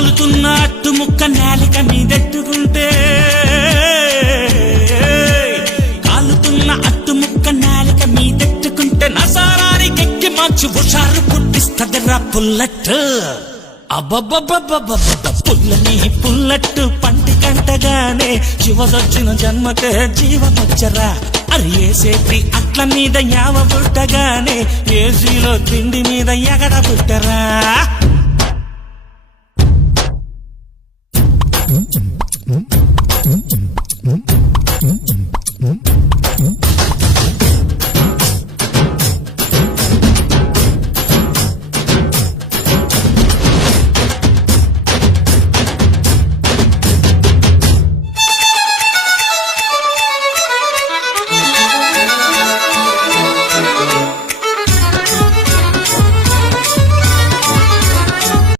కాలుతున్న అట్టు ముక్క నేలిక మీదెట్టుకుంటే కాలుతున్న అట్టు ముక్క నేలిక మీదెట్టుకుంటే నసారానికి ఎక్కి మార్చి హుషారు పుట్టిస్తదిరా పుల్లట్టు అబ్బబ్బబ్బబ్బబ్బ పుల్లని పుల్లట్టు పంటి కంటగానే శివసొచ్చిన జన్మకే జీవమొచ్చరా అరియేసేటి అట్ల మీద యావ పుట్టగానే ఏసీలో తిండి మీద ఎగడ పుట్టరా